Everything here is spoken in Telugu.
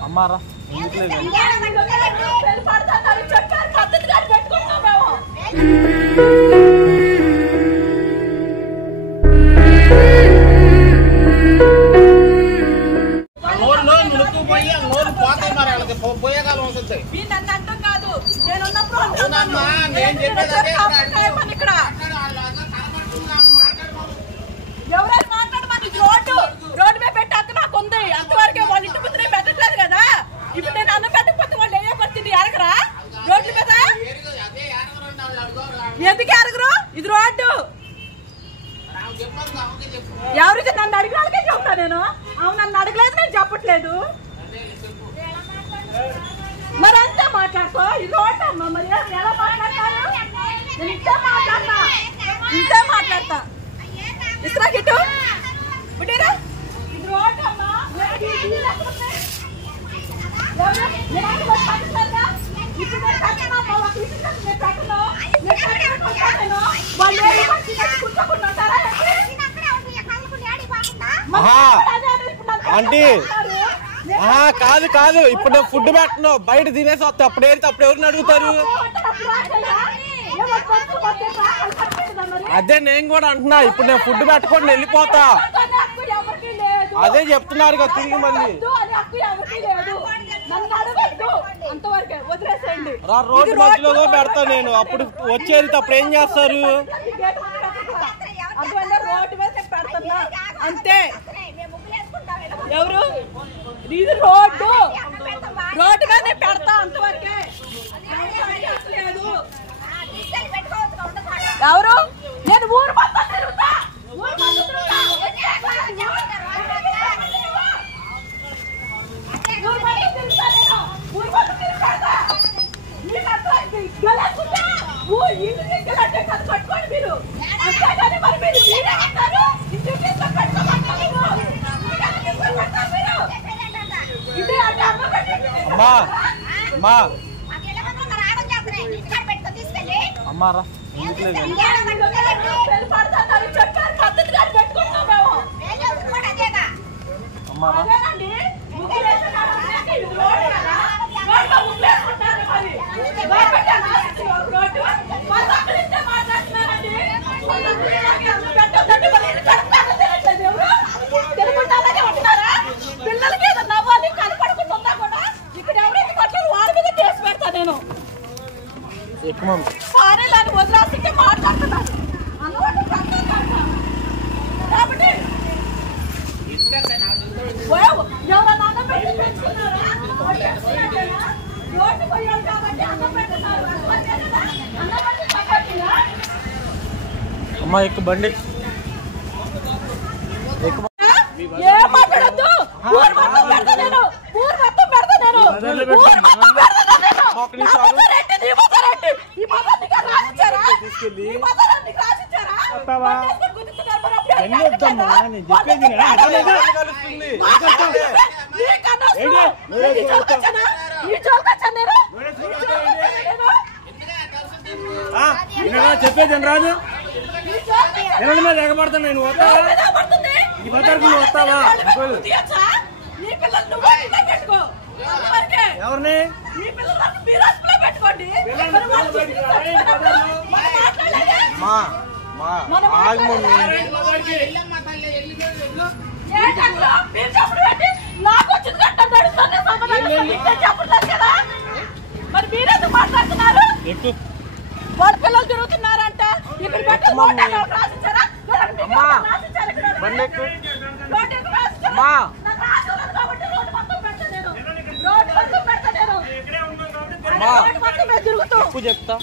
అమ్మారా పోయేకాలం వస్తుంది నన్ను అంటాం కాదు నేను ఉన్నప్పుడు ఇక్కడ ఎవరైనా మాట్లాడమని రోడ్డు మీద పెట్టాక నాకు ఉంది అంతవరకే వాళ్ళ ఇంటి ముందు నేను పెట్టట్లేదు కదా ఇప్పుడు నేను అన్నం పెట్టకపోతే వాళ్ళు ఏ పరిస్థితి ఎరగరా రోడ్ల మీద ఎందుకు ఎరగరు ఇది రోడ్డు ఎవరికి నన్ను అడిగిన వాళ్ళకే చెప్తా నేను అవును నన్ను అడగలేదు నేను చెప్పట్లేదు మరి అంతే మాట్లాడుకో ఇది రోడ్డు అమ్మా మరి ఎలా మాట్లాడతాను నేను ఇంతే మాట్లాడతా ఇస్రా గిట్టు బిడ్డరా ఇది రోడ్డు అమ్మా ఆంటీ కాదు కాదు ఇప్పుడు ఫుడ్ పెట్టను బయట తినేసి వస్తా అప్పుడు ఎవరిని అడుగుతారు అదే నేను కూడా అంటున్నా ఇప్పుడు నేను ఫుడ్ పెట్టుకొని వెళ్ళిపోతా అదే చెప్తున్నారు కదా తిరిగి మళ్ళీ రోడ్డు మధ్యలో పెడతా నేను అప్పుడు వచ్చేది అప్పుడు ఏం చేస్తారు అంతే ఎవరు ఇది రోడ్డు మీదనే పెడతా అంతవరకే ఎవరు నేను ఊరు మొత్తం తిరుగుతా కట్టుకోండి మీరు అంతేగాని మరి మీరు మీరేమంటారు అమ్మారా పిల్లలకి ఏదో నవ్వాలి కనపడకుండా కూడా ఇక్కడ ఎవరైతే కొట్టారు వాళ్ళ మీద కేసు పెడతా నేను సారేలాని వదిలేస్తుంటే మాట్లాడుతున్నాను కాబట్టి ఎవరన్నా అన్నం పెట్టి పెంచుకున్నారా రోడ్డు పోయారు కాబట్టి అన్నం పెట్టున్నారు అమ్మా ఎక్కువ బండి ఏం మాట్లాడద్దు ఊరు మొత్తం పెడతా నేను చెప్పేది రాజు ఎవరి మీద ఎగబడతా నేను వస్తావా ఎవరిని మరి మీరెందుకు మాట్లాడుతున్నారు వాళ్ళ పిల్లలు తిరుగుతున్నారంట ఇక్కడ రాసిచ్చారా చెప్తా